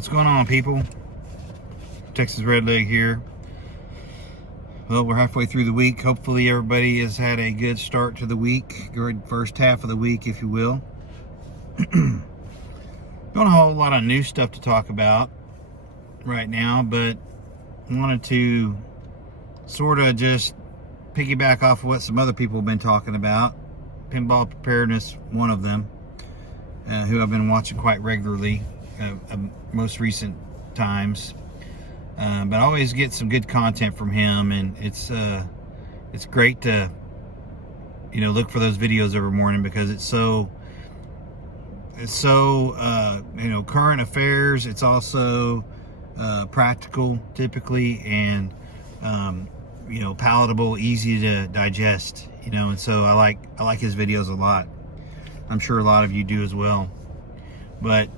What's going on, people? Texas Redleg here. Well, we're halfway through the week. Hopefully everybody has had a good start to the week. Good first half of the week, if you will. Not a whole lot of new stuff to talk about right now, but wanted to sort of just piggyback off of what some other people have been talking about. Pinball Preparedness, one of them, who I've been watching quite regularly, most recent times. But I always get some good content from him, and it's great to look for those videos every morning, because it's so current affairs. It's also practical typically, and palatable, easy to digest, and so I like his videos a lot. I'm sure a lot of you do as well. But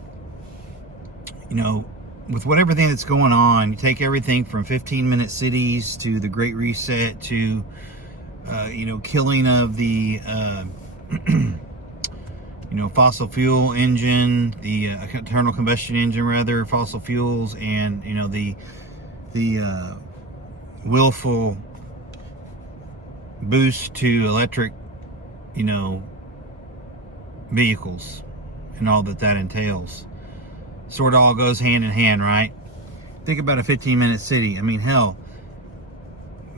with everything that's going on, you take everything from 15-minute cities to the Great Reset to killing of the fossil fuel engine, the internal combustion engine rather, fossil fuels, and the willful boost to electric vehicles and all that entails. Sort of all goes hand in hand, right? Think about a 15-minute city. I mean, hell,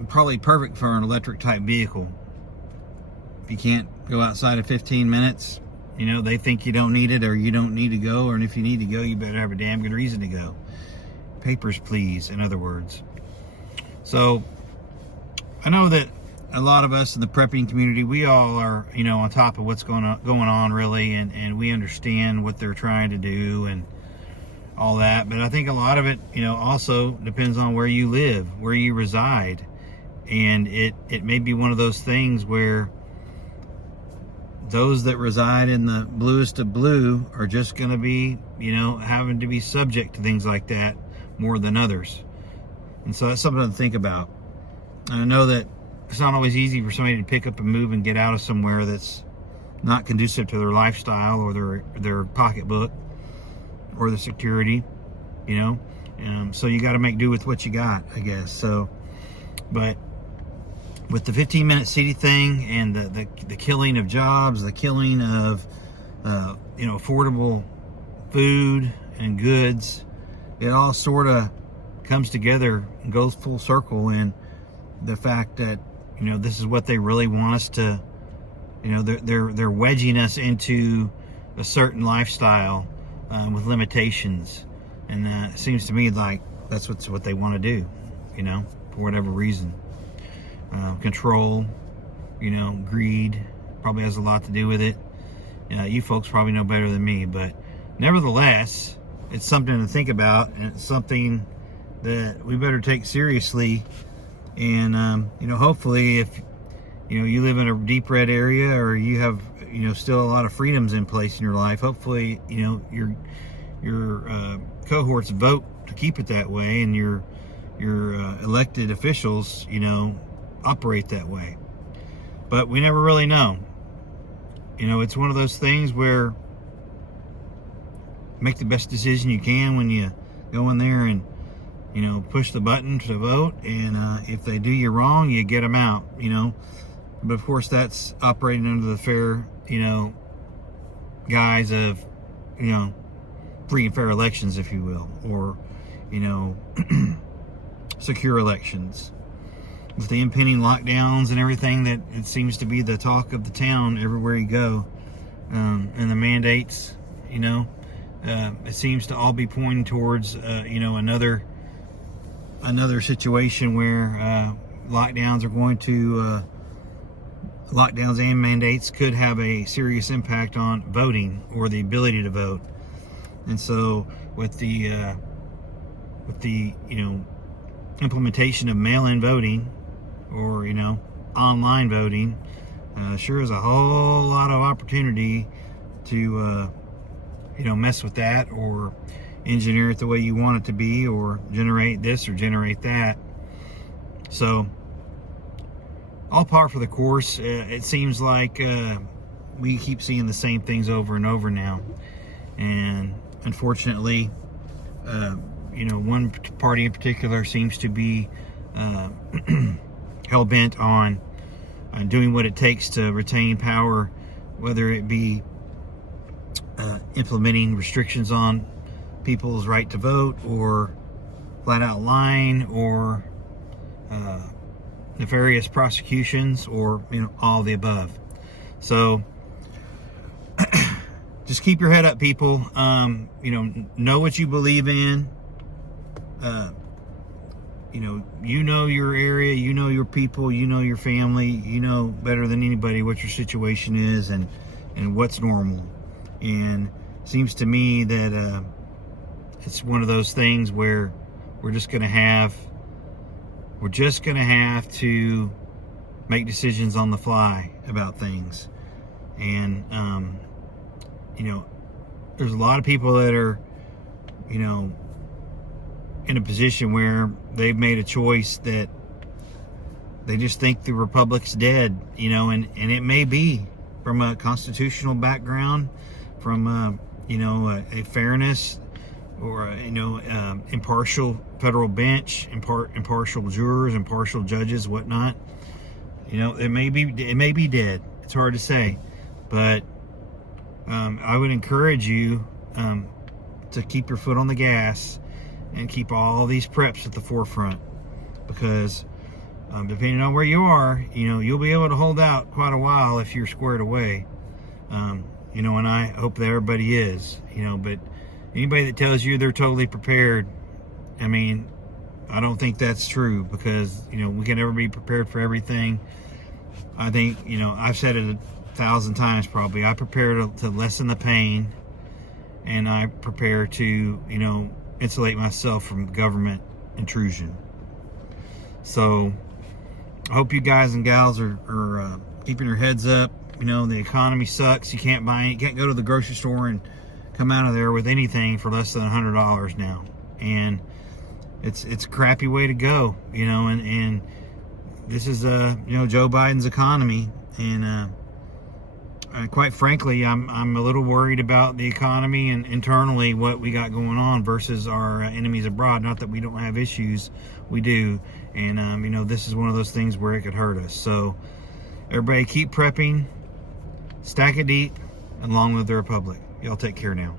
probably perfect for an electric type vehicle. If you can't go outside of 15 minutes, they think you don't need it, or you don't need to go, and if you need to go, you better have a damn good reason to go. Papers, please, in other words. So I know that a lot of us in the prepping community, we all are, on top of what's going on really, and we understand what they're trying to do and all that. But I think a lot of it, also depends on where you live, where you reside. And it may be one of those things where those that reside in the bluest of blue are just going to be, having to be subject to things like that more than others. And so that's something to think about. And I know that it's not always easy for somebody to pick up and move and get out of somewhere that's not conducive to their lifestyle or their pocketbook or the security, so you got to make do with what you got, I guess. So, but with the 15-minute city thing and the killing of jobs, the killing of affordable food and goods, it all sort of comes together and goes full circle in the fact that this is what they really want us to, they're wedging us into a certain lifestyle with limitations, and it seems to me like that's what they want to do, for whatever reason. Control, greed probably has a lot to do with it. You folks probably know better than me, but nevertheless, it's something to think about, and it's something that we better take seriously. And hopefully, if you live in a deep red area, or you have still a lot of freedoms in place in your life, hopefully your cohorts vote to keep it that way, and your elected officials operate that way. But we never really know. It's one of those things where make the best decision you can when you go in there and push the button to vote, and if they do you wrong, you get them out, but of course that's operating under the fair guise of free and fair elections, if you will, or secure elections. With the impending lockdowns and everything, that it seems to be the talk of the town everywhere you go, and the mandates, it seems to all be pointing towards another situation where lockdowns and mandates could have a serious impact on voting or the ability to vote. And so with the implementation of mail-in voting, or online voting, sure is a whole lot of opportunity to mess with that, or engineer it the way you want it to be, or generate this or generate that. So all par for the course. It seems like we keep seeing the same things over and over now, and unfortunately one party in particular seems to be hell-bent on doing what it takes to retain power, whether it be implementing restrictions on people's right to vote, or flat out lying, or nefarious prosecutions, or all the above. So just keep your head up, people. Know what you believe in. You know your area, you know your people, you know your family, you know better than anybody what your situation is and what's normal. And it seems to me that it's one of those things where we're just gonna have to make decisions on the fly about things. And there's a lot of people that are in a position where they've made a choice that they just think the republic's dead, and it may be from a constitutional background, from a fairness, or impartial federal bench, impartial jurors, impartial judges, whatnot. It may be dead. It's hard to say, but I would encourage you to keep your foot on the gas and keep all these preps at the forefront, because depending on where you are, you'll be able to hold out quite a while if you're squared away. And I hope that everybody is, but anybody that tells you they're totally prepared, I don't think that's true, because, we can never be prepared for everything. I think, I've said it 1,000 times probably, I prepare to lessen the pain, and I prepare to, insulate myself from government intrusion. So I hope you guys and gals are keeping your heads up. The economy sucks. You can't go to the grocery store and come out of there with anything for less than $100 now. And it's a crappy way to go, and this is Joe Biden's economy. And quite frankly, I'm a little worried about the economy and internally what we got going on versus our enemies abroad. Not that we don't have issues, we do. And this is one of those things where it could hurt us. So everybody keep prepping, stack it deep, and long live the Republic. Y'all take care now.